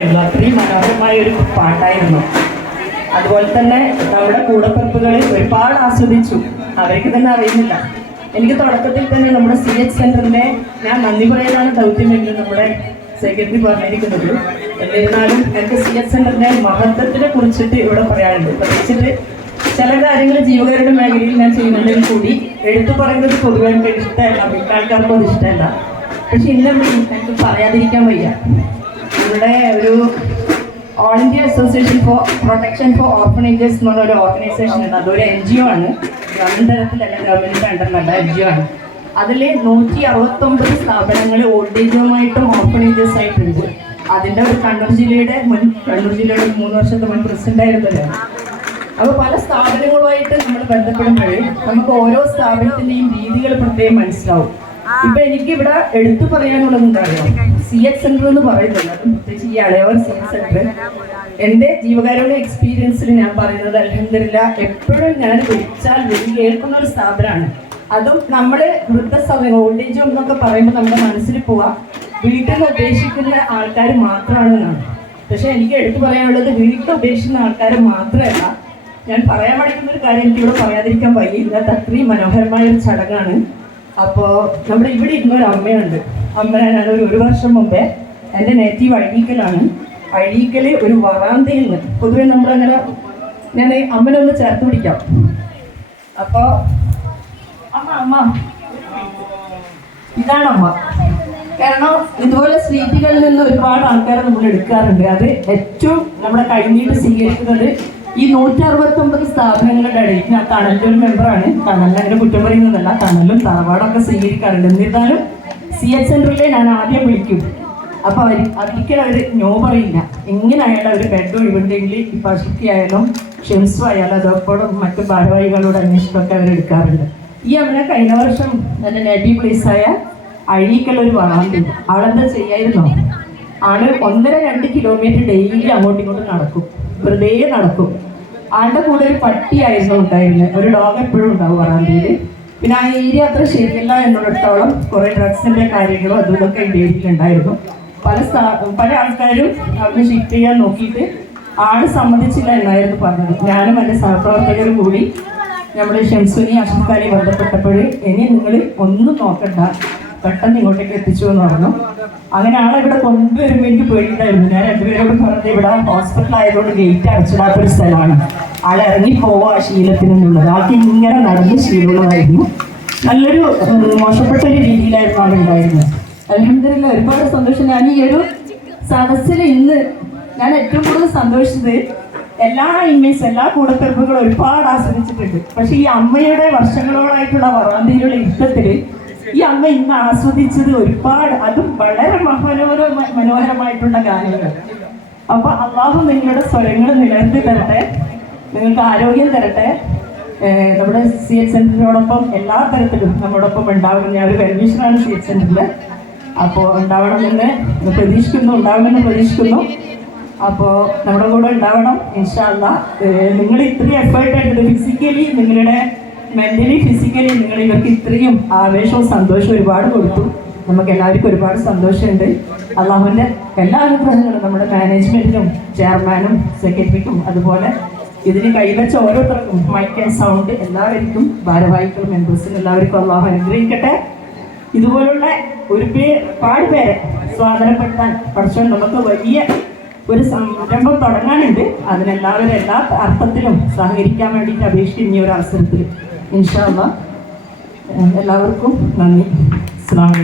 അത്രയും മനോഹരമായ ഒരു പാട്ടായിരുന്നു. അതുപോലെ തന്നെ നമ്മുടെ കൂടപ്പിറപ്പുകൾ ഒരുപാട് ആസ്വദിച്ചു. അവർക്ക് തന്നെ അറിയുന്നില്ല. എനിക്ക് തുടക്കത്തിൽ തന്നെ നമ്മുടെ CH സെന്ററിന്റെ ഞാൻ നന്ദി പറയാനാണ് ദൗത്യമെങ്കിലും നമ്മുടെ സെക്രട്ടറി പറഞ്ഞിരിക്കുന്നത്. എന്നിരുന്നാലും എനിക്ക് CH സെന്ററിന്റെ മഹത്വത്തിനെ കുറിച്ചിട്ട് ഇവിടെ പറയാനുണ്ട്. പ്രത്യേകിച്ചിട്ട് ചില കാര്യങ്ങൾ ജീവകാരുടെ മേഖലയിൽ ഞാൻ ചെയ്യുന്നതിൽ കൂടി എടുത്തു പറയുന്നത് പൊതുവെ എനിക്ക് ഇഷ്ടമല്ല, മിക്ക ആൾക്കാർക്കും അത് ഇഷ്ടമല്ല. പക്ഷെ ഇന്നും എനിക്ക് പറയാതിരിക്കാൻ വയ്യ. ഇവിടെ ഒരു all India association for protection for orphanages എന്ന് പറഞ്ഞ ഒരു ഓർഗനൈസേഷൻ ഉണ്ട്. അതൊരു NGO ആണ്, ഗവൺമെന്റ് തലത്തിലല്ല, ഗവൺമെന്റ് അണ്ടറിലല്ല, NGO ആണ്. അതിൽ 169 സ്ഥാപനങ്ങൾ ഓൾഡ് ഏജ് ഹോമായിട്ടും ഓർഫനേജസ് ആയിട്ടുണ്ട്. അതിൻ്റെ ഒരു കണ്ണൂർ ജില്ലയുടെ 3 വർഷത്തെ മുൻ പ്രസിഡന്റ് ആയിരുന്നല്ലോ. അപ്പോൾ പല സ്ഥാപനങ്ങളുമായിട്ട് നമ്മൾ ബന്ധപ്പെടുമ്പോൾ നമുക്ക് ഓരോ സ്ഥാപനത്തിൻ്റെയും രീതികൾ പ്രത്യേകം മനസ്സിലാവും. ഇപ്പൊ എനിക്ക് ഇവിടെ എടുത്തു പറയാനുള്ളത് എന്താണോ, CH സെന്റർ എന്ന് പറയുന്നത്, പ്രത്യേകിച്ച് ഈ അളയോർ CH സെന്റർ എൻ്റെ ജീവകാരുടെ എക്സ്പീരിയൻസിൽ ഞാൻ പറയുന്നത് അൽഹംദുലില്ലാഹ് എപ്പോഴും ഞാൻ വിളിച്ചാൽ കേൾക്കുന്ന ഒരു സ്ഥാപനമാണ്. അതും നമ്മൾ വൃദ്ധസദനം ഓൾഡ് ഏജ് ഹോം എന്നൊക്കെ പറയുമ്പോൾ നമ്മുടെ മനസ്സിൽ പോവാം വീട്ടിൽ ഉപേക്ഷിക്കുന്ന ആൾക്കാർ മാത്രമാണെന്നാണ്. പക്ഷെ എനിക്ക് എടുത്തു പറയാനുള്ളത് വീട്ടിൽ ഉപേക്ഷിക്കുന്ന ആൾക്കാർ മാത്രമല്ല. ഞാൻ പറയാൻ പഠിക്കുന്ന ഒരു കാര്യം എനിക്കിവിടെ പറയാതിരിക്കാൻ വയ്യില്ല. അത്രയും മനോഹരമായ ഒരു ചടങ്ങാണ്. അപ്പോൾ നമ്മുടെ ഇവിടെ ഇരുന്നൊരു അമ്മയുണ്ട്. അമ്മ ഞാനൊരു 1 വർഷം മുമ്പേ, എൻ്റെ നേറ്റീവ് അഴീക്കലാണ്. അഴീക്കൽ ഒരു വറാന്തയിൽ നിന്ന് പൊതുവെ നമ്മളങ്ങനെ ഞാൻ അമ്മനെ ഒന്ന് ചേർത്ത് പിടിക്കാം. അപ്പോൾ അമ്മ ഇതാണ് അമ്മ. കാരണം ഇതുപോലെ സ്ത്രീകളിൽ നിന്ന് ഒരുപാട് ആൾക്കാരെ നമ്മൾ എടുക്കാറുണ്ട്. അത് ഏറ്റവും നമ്മുടെ കഴിഞ്ഞിട്ട് സ്വീകരിക്കുന്നത് ഈ 169 സ്ഥാപനങ്ങളുടെ ഇടയിൽ ഞാൻ തണലിൻ്റെ ഒരു മെമ്പറാണ്. തണലിൽ അങ്ങനെ കുറ്റം പറയുന്നതല്ല, തണലും തറവാടൊക്കെ സ്വീകരിക്കാറുണ്ട്. എന്നിരുന്നാലും CH സെന്ററിലെ ഞാൻ ആദ്യം വിളിക്കും. അപ്പോൾ ഒരിക്കലും അവർ നോ പറയില്ല. എങ്ങനെയായാലും അവർ ബെഡ് ഒഴിവുണ്ടെങ്കിൽ ഈ പശുക്കിയായാലും ഷെംസു ആയാലും അതോടൊപ്പം മറ്റു ഭാരവാഹികളോട് അന്വേഷിച്ചൊക്കെ അവരെടുക്കാറുണ്ട്. ഈ അമ്മനെ കഴിഞ്ഞ വർഷം എൻ്റെ നേറ്റീവ് പ്ലേസായ അഴീക്കൽ ഒരു വറാന്തുണ്ട്. ആളെന്താ ചെയ്യായിരുന്നോ, ആള് 1.5-2 കിലോമീറ്റർ ഡെയിലി അങ്ങോട്ടും ഇങ്ങോട്ടും നടക്കും, വെറുതെ നടക്കും. ആളുടെ കൂടെ ഒരു പട്ടിയായിരുന്നു ഉണ്ടായിരുന്നത്. ഒരു ഡോഗ് എപ്പോഴും ഉണ്ടാവും വറാന്തയിൽ. പിന്നെ ആ ഏരിയ അത്ര ശരിയല്ല എന്നുള്ളിടത്തോളം കുറേ ഡ്രഗ്സിൻ്റെ കാര്യങ്ങളും അതും ഇതൊക്കെ ഏരിയയിലുണ്ടായിരുന്നു. പല ആൾക്കാരും അവിടെ ഷിഫ്റ്റ് ചെയ്യാൻ നോക്കിയിട്ട് ആള് സമ്മതിച്ചില്ല എന്നായിരുന്നു പറഞ്ഞത്. ഞാനും എൻ്റെ സഹപ്രവർത്തകരും കൂടി നമ്മൾ ഷംസുനി അഷ്റഫാലി ബന്ധപ്പെട്ടപ്പോൾ ഇനി നിങ്ങൾ ഒന്നും നോക്കണ്ട, പെട്ടെന്ന് ഇങ്ങോട്ടേക്ക് എത്തിച്ചു എന്ന് പറഞ്ഞു. അങ്ങനെ ആളെ ഇവിടെ കൊണ്ടുവരുമ്പോൾ എനിക്ക് പേടിയിട്ടായിരുന്നു. ഞാൻ രണ്ടുപേരോട് പറഞ്ഞത് ഇവിടെ ഹോസ്പിറ്റൽ ആയതുകൊണ്ട് ഗേറ്റ് അടച്ചിടാത്തൊരു സ്ഥലമാണ്, ആളെ ഇറങ്ങി പോവുക ആ ശീലത്തിനെന്നുള്ളത്. ആൾക്ക് ഇങ്ങനെ നടന്ന് ശീലമുള്ളതായിരുന്നു. നല്ലൊരു മോശപ്പെട്ട ഒരു രീതിയിലായിരുന്നു ആളുണ്ടായിരുന്നത്. അൽഹംദുലില്ലാഹ് ഒരുപാട് സന്തോഷം. ഞാൻ ഈ ഒരു സദസ്സിൽ ഇന്ന് ഞാൻ ഏറ്റവും കൂടുതൽ സന്തോഷിച്ചത് എല്ലാ ഇൻമേറ്റ്സ് എല്ലാ കൂടപ്പിറപ്പുകളും ഒരുപാട് ആസ്വദിച്ചിട്ടുണ്ട്. പക്ഷെ ഈ അമ്മയുടെ വർഷങ്ങളോളായിട്ടുള്ള വറാന്തയിലുള്ള യുദ്ധത്തിൽ ഈ അമ്മ ഇന്ന് ആസ്വദിച്ചത് ഒരുപാട്, അതും വളരെ മനോഹരമായിട്ടുള്ള ഗാനങ്ങൾ. അപ്പൊ അള്ളാഹു നിങ്ങളുടെ സ്വരങ്ങൾ നിലനിർത്തി തരട്ടെ, നിങ്ങൾക്ക് ആരോഗ്യം തരട്ടെ. നമ്മുടെ CH സെന്ററിനോടൊപ്പം എല്ലാ തരത്തിലും നമ്മോടൊപ്പം ഉണ്ടാവുമെന്ന് ഞാൻ ഒരു വെൽവിഷറാണ് CH സെന്ററിൽ. അപ്പോൾ ഉണ്ടാവണമെന്ന് ഉണ്ടാവുമെന്ന് പ്രതീക്ഷിക്കുന്നു. അപ്പോൾ നമ്മുടെ കൂടെ ഉണ്ടാവണം ഇൻഷാ അല്ലാഹ്. നിങ്ങൾ ഇത്രയും എഫേർട്ട് എടുത്തത് ഫിസിക്കലി, നിങ്ങളുടെ മെന്റലി ഫിസിക്കലി നിങ്ങൾ ഇവർക്ക് ഇത്രയും ആവേശവും സന്തോഷവും ഒരുപാട് കൊടുത്തു. നമുക്ക് എല്ലാവർക്കും ഒരുപാട് സന്തോഷമുണ്ട്. അള്ളാഹുവിൻ്റെ എല്ലാ അനുഗ്രഹങ്ങളും നമ്മുടെ മാനേജ്മെന്റിനും ചെയർമാനും സെക്രട്ടറിക്കും അതുപോലെ ഇതിന് കൈവച്ച ഓരോരുത്തർക്കും മൈക്ക് ആൻഡ് സൗണ്ട് എല്ലാവർക്കും ഭാരവാഹികളും മെമ്പേഴ്സിനും എല്ലാവർക്കും അള്ളാഹു അനുഗ്രഹിക്കട്ടെ. ഇതുപോലുള്ള ഒരുപാട് പേരെ സ്വാതന്ത്ര്യപ്പെടുത്താൻ പഠിച്ചാൽ നമുക്ക് വലിയ ഒരു സംരംഭം തുടങ്ങാനുണ്ട്. അതിനെല്ലാവരും എല്ലാ അർത്ഥത്തിലും സഹകരിക്കാൻ വേണ്ടിയിട്ട് അപേക്ഷിക്കുന്ന ഈ ഒരു അവസരത്തിൽ ഇൻഷാ അല്ലാഹ് എല്ലാവർക്കും നന്ദി. അസ്സലാമു അലൈക്കും.